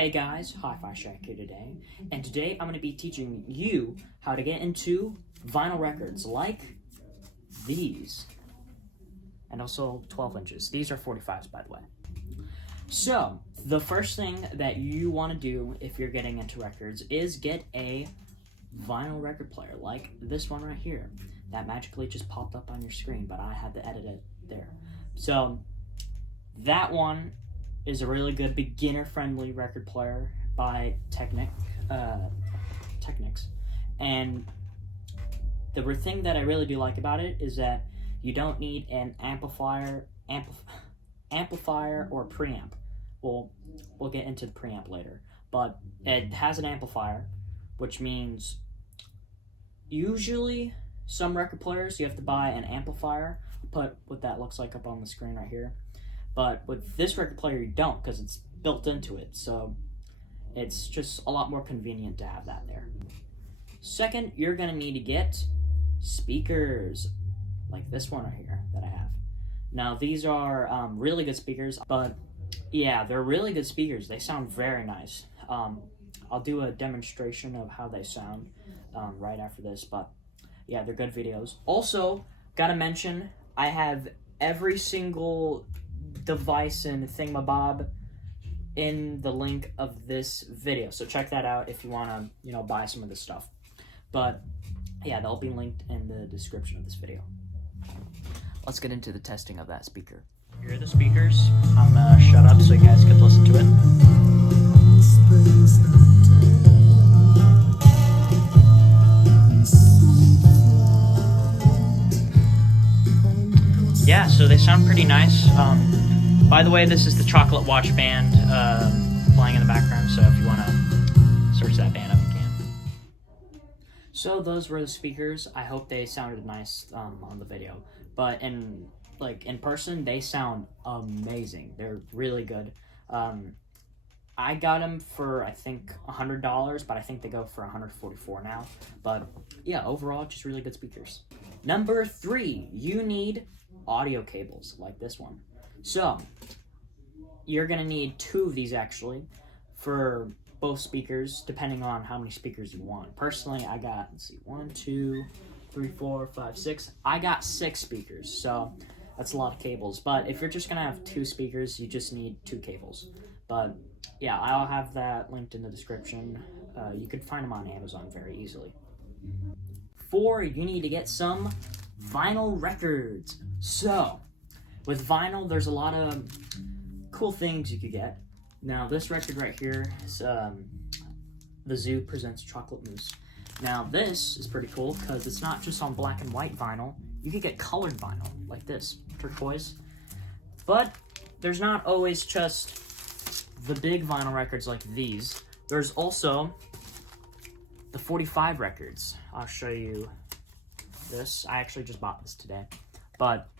Hey guys, Hi-Fi Shack here today, and today I'm going to be teaching you how to get into vinyl records like these, and also 12 inches. These are 45s, by the way. So, the first thing that you want to do if you're getting into records is get a vinyl record player, like this one right here. That magically just popped up on your screen, but I had to edit it there. So, that one is a really good beginner-friendly record player by Technics. And the thing that I really do like about it is that you don't need an amplifier or preamp. We'll get into the preamp later, but it has an amplifier, which means usually some record players you have to buy an amplifier. I'll put what that looks like up on the screen right here. But with this record player, you don't, because it's built into it. So it's just a lot more convenient to have that there. Second, you're going to need to get speakers, like this one right here that I have. Now, these are really good speakers, but yeah, they're really good speakers. They sound very nice. I'll do a demonstration of how they sound right after this, but yeah, they're good videos. Also, gotta mention, I have every single device and thingamabob in the link of this video, so check that out if you want to buy some of this stuff. But yeah, they'll be linked in the description of this video. Let's get into the testing of that speaker. Here are the speakers. I'm gonna shut up so you guys can listen to it. Yeah, so they sound pretty nice. By the way, this is the Chocolate Watch band playing in the background, so if you want to search that band up, you can. So those were the speakers. I hope they sounded nice on the video, but in person, they sound amazing. They're really good. I got them for, I think, $100, but I think they go for $144 now. But yeah, overall, just really good speakers. Number 3, you need audio cables like this one. So you're gonna need 2 of these actually for both speakers, depending on how many speakers you want. Personally, I got, let's see, 1, 2, 3, 4, 5, 6. I got 6 speakers, so that's a lot of cables. But if you're just gonna have 2 speakers, you just need 2 cables. But yeah, I'll have that linked in the description. You could find them on Amazon very easily. 4, you need to get some vinyl records. So, with vinyl, there's a lot of cool things you could get. Now, this record right here is The Zoo Presents Chocolate Mousse. Now, this is pretty cool because it's not just on black and white vinyl. You could get colored vinyl, like this, turquoise. But there's not always just the big vinyl records like these. There's also the 45 records. I'll show you this. I actually just bought this today. But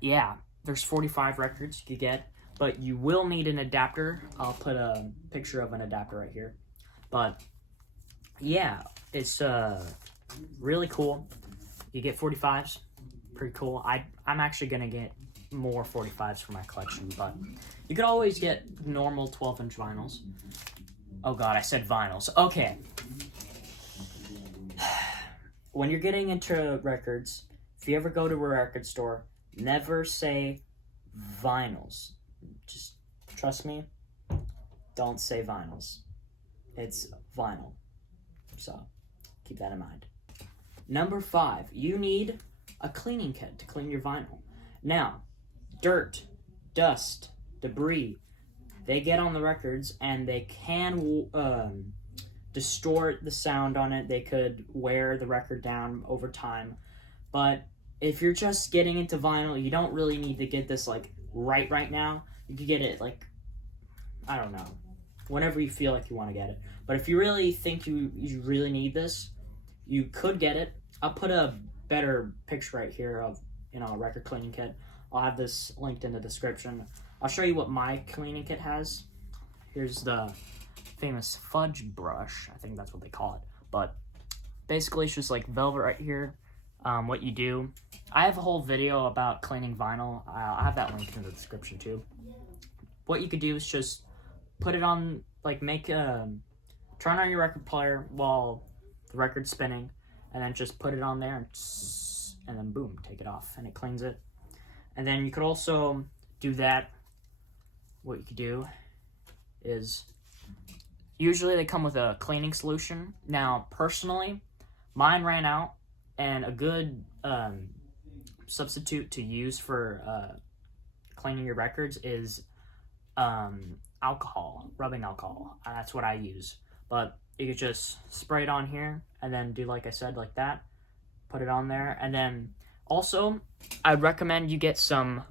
yeah, there's 45 records you could get, but you will need an adapter. I'll put a picture of an adapter right here. But yeah, it's really cool. You get 45s, pretty cool. I'm actually gonna get more 45s for my collection, but you could always get normal 12-inch vinyls. Oh god, I said vinyls. Okay. When you're getting into records, if you ever go to a record store, never say vinyls. Just trust me, don't say vinyls. It's vinyl. So, keep that in mind. Number 5, you need a cleaning kit to clean your vinyl. Now, dirt, dust, debris, they get on the records and they can distort the sound on it. They could wear the record down over time. But if you're just getting into vinyl, you don't really need to get this right now. You could get it I don't know, whenever you feel like you want to get it. But if you really think you really need this, you could get it. I'll put a better picture right here of a record cleaning kit. I'll have this linked in the description. I'll show you what my cleaning kit has. Here's the famous fudge brush. I think that's what they call it. But basically, it's just like velvet right here. What you do, I have a whole video about cleaning vinyl. I'll have that linked in the description too. What you could do is just put it on, like, turn on your record player while the record's spinning, and then just put it on there, and then boom, take it off, and it cleans it. And then you could also do that. What you could do is, usually they come with a cleaning solution. Now, personally, mine ran out, and a good substitute to use for cleaning your records is alcohol, rubbing alcohol. That's what I use. But you could just spray it on here, and then do like I said, like that. Put it on there, and then also, I'd recommend you get some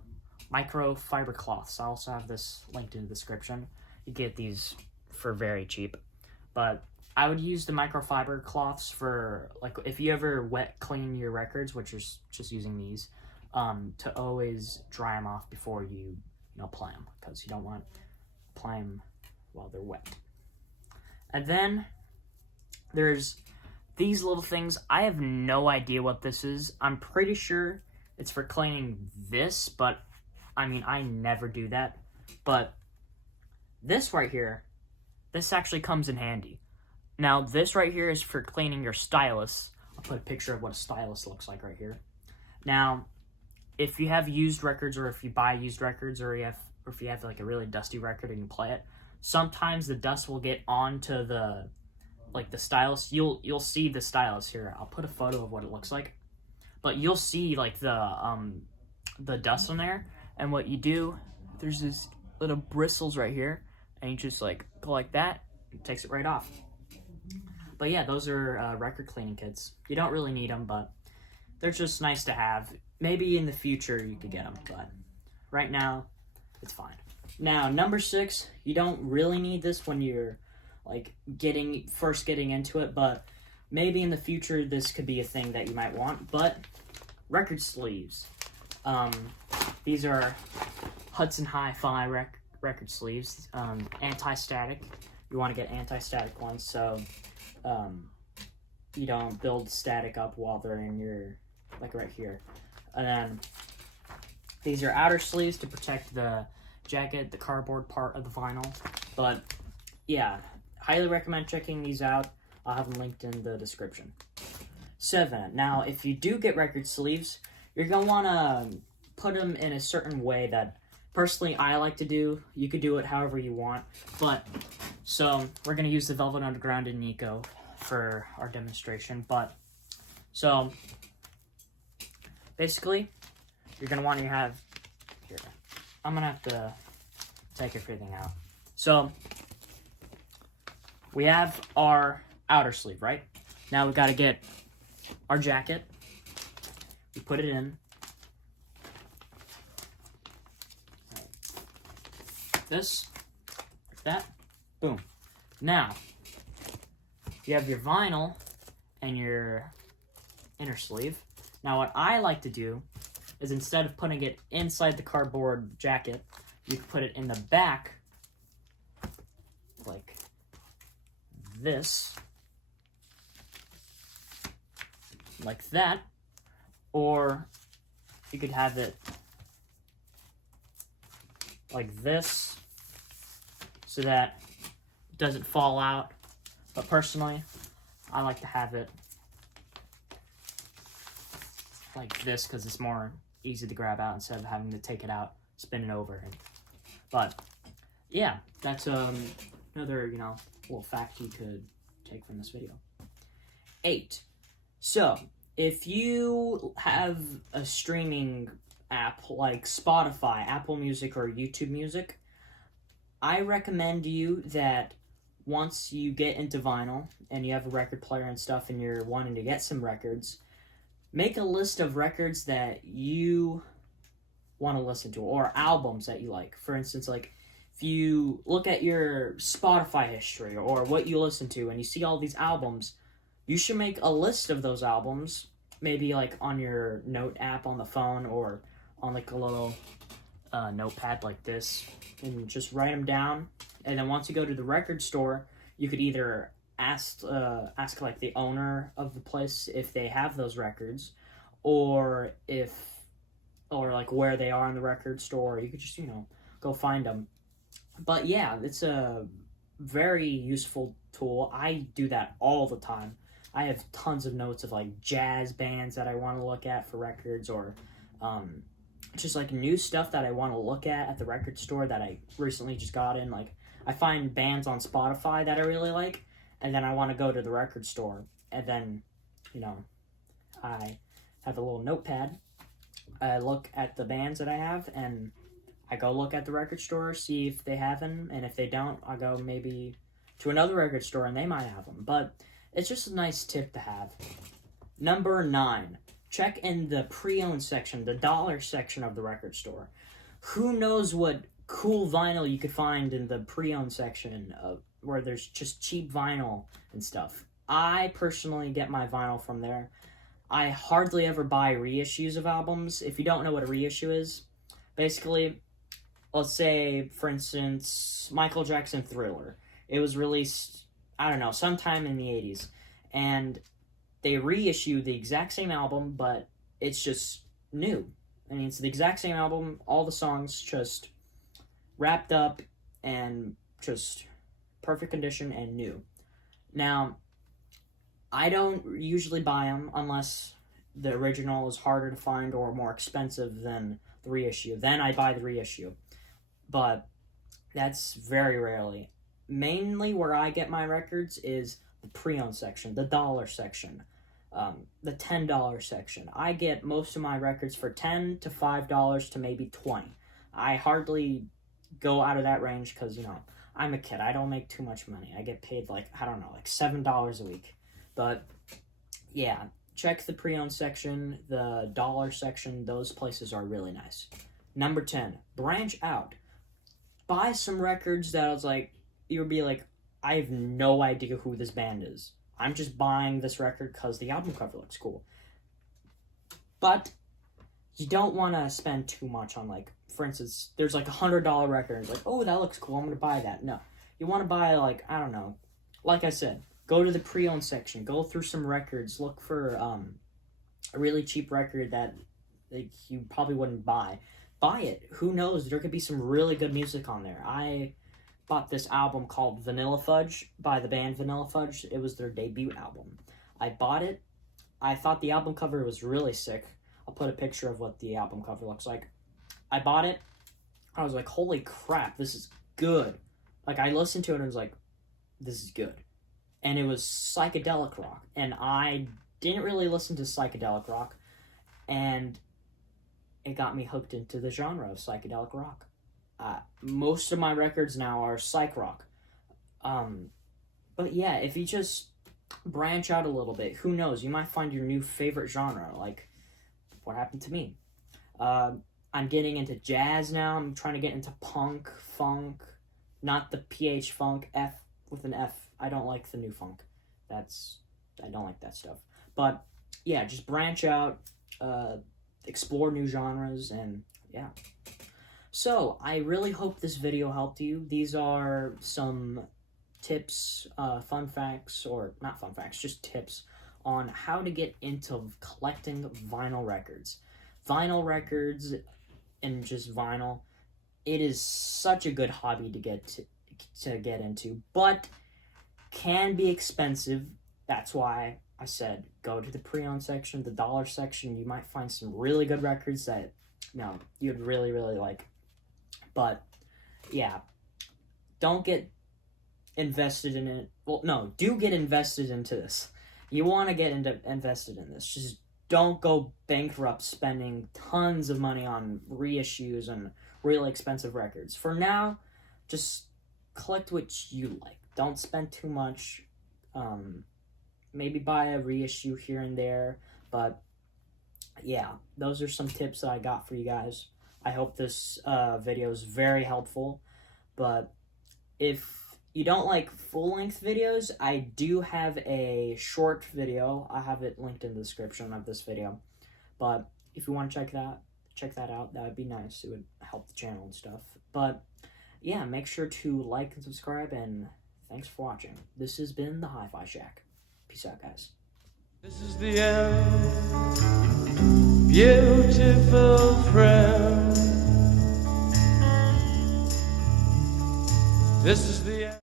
microfiber cloths. I also have this linked in the description. You get these for very cheap, but I would use the microfiber cloths for, like, if you ever wet clean your records, which is just using these, to always dry them off before you play them, because you don't want to play them while they're wet. And then there's these little things. I have no idea what this is. I'm pretty sure it's for cleaning this, but I mean, I never do that. But this right here, this actually comes in handy. Now, this right here is for cleaning your stylus. I'll put a picture of what a stylus looks like right here. Now, if you have used records, or if you buy used records, or if you have like a really dusty record and you play it, sometimes the dust will get onto the stylus. You'll see the stylus here. I'll put a photo of what it looks like. But you'll see like the dust on there. And what you do, there's this little bristles right here, and you just like go like that, it takes it right off. But yeah, those are record cleaning kits. You don't really need them, but they're just nice to have. Maybe in the future you could get them, but right now it's fine. Now, number 6, you don't really need this when you're like first getting into it, but maybe in the future this could be a thing that you might want. But record sleeves. These are Hudson Hi-Fi record sleeves, anti-static. You want to get anti-static ones, so you don't build static up while they're in your, like right here. And then these are outer sleeves to protect the jacket, the cardboard part of the vinyl. But yeah, highly recommend checking these out. I'll have them linked in the description. 7. Now, if you do get record sleeves, you're going to want to put them in a certain way that personally I like to do. You could do it however you want. But, so, we're going to use the Velvet Underground and Nico for our demonstration. But, so, basically, you're going to want to have, here, I'm going to have to take everything out. So, we have our outer sleeve, right? Now we got to get our jacket. We put it in. This, like that, boom. Now, you have your vinyl and your inner sleeve. Now, what I like to do is instead of putting it inside the cardboard jacket, you can put it in the back, like this, like that, or you could have it like this, so that it doesn't fall out. But personally, I like to have it like this because it's more easy to grab out instead of having to take it out, spin it over. But yeah, that's another little fact you could take from this video. 8. So if you have a streaming app like Spotify, Apple Music, or YouTube Music, I recommend you that once you get into vinyl and you have a record player and stuff and you're wanting to get some records, make a list of records that you want to listen to, or albums that you like. For instance, like if you look at your Spotify history or what you listen to and you see all these albums, you should make a list of those albums, maybe like on your note app on the phone or on like a little notepad like this, and just write them down. And then once you go to the record store, you could either ask like the owner of the place if they have those records, or like where they are in the record store. You could just go find them. But yeah, it's a very useful tool. I do that all the time. I have tons of notes of like jazz bands that I want to look at for records, or just like new stuff that I want to look at the record store that I recently just got in. Like, I find bands on Spotify that I really like, and then I want to go to the record store, and then, I have a little notepad. I look at the bands that I have, and I go look at the record store, see if they have them, and if they don't, I go maybe to another record store, and they might have them. But it's just a nice tip to have. Number 9. Check in the pre-owned section, the dollar section of the record store. Who knows what cool vinyl you could find in the pre-owned section where there's just cheap vinyl and stuff. I personally get my vinyl from there. I hardly ever buy reissues of albums. If you don't know what a reissue is, basically, let's say, for instance, Michael Jackson Thriller. It was released, I don't know, sometime in the 80s. And they reissue the exact same album, but it's just new. I mean, it's the exact same album, all the songs just wrapped up and just perfect condition and new. Now, I don't usually buy them unless the original is harder to find or more expensive than the reissue. Then I buy the reissue. But that's very rarely. Mainly where I get my records is the pre-owned section, the dollar section, the $10 section. I get most of my records for $10 to $5 to maybe $20. I hardly go out of that range because, I'm a kid. I don't make too much money. I get paid like $7 a week. But yeah, check the pre-owned section, the dollar section. Those places are really nice. Number 10, branch out. Buy some records that you would be like, I have no idea who this band is. I'm just buying this record because the album cover looks cool. But you don't want to spend too much on, for instance, there's a $100 record. It's like, oh, that looks cool, I'm going to buy that. No. You want to buy, I don't know. Like I said, go to the pre-owned section. Go through some records. Look for a really cheap record that you probably wouldn't buy. Buy it. Who knows? There could be some really good music on there. I bought this album called Vanilla Fudge by the band Vanilla Fudge. It was their debut album. I bought it. I thought the album cover was really sick. I'll put a picture of what the album cover looks like. I bought it. I was like, holy crap, this is good. I listened to it and was like, this is good. And it was psychedelic rock. And I didn't really listen to psychedelic rock. And it got me hooked into the genre of psychedelic rock. Most of my records now are psych rock. But yeah, if you just branch out a little bit, who knows? You might find your new favorite genre, like what happened to me. I'm getting into jazz now. I'm trying to get into punk, funk, not the PH funk, F with an F. I don't like the new funk. I don't like that stuff. But yeah, just branch out, explore new genres, and yeah. So, I really hope this video helped you. These are some tips, fun facts, or not fun facts, just tips on how to get into collecting vinyl records. Vinyl records and just vinyl, it is such a good hobby to get into, but can be expensive. That's why I said go to the pre-owned section, the dollar section. You might find some really good records that you'd really, really like. But yeah, don't get invested in it. Well, no, do get invested into this. You want to get invested in this. Just don't go bankrupt spending tons of money on reissues and really expensive records. For now, just collect what you like. Don't spend too much. Maybe buy a reissue here and there. But yeah, those are some tips that I got for you guys. I hope this video is very helpful. But if you don't like full-length videos, I do have a short video. I have it linked in the description of this video. But if you want to check that out, that would be nice. It would help the channel and stuff. But yeah, make sure to like and subscribe, and thanks for watching. This has been the Hi-Fi Shack. Peace out, guys. This is the end, beautiful friend. This is the end.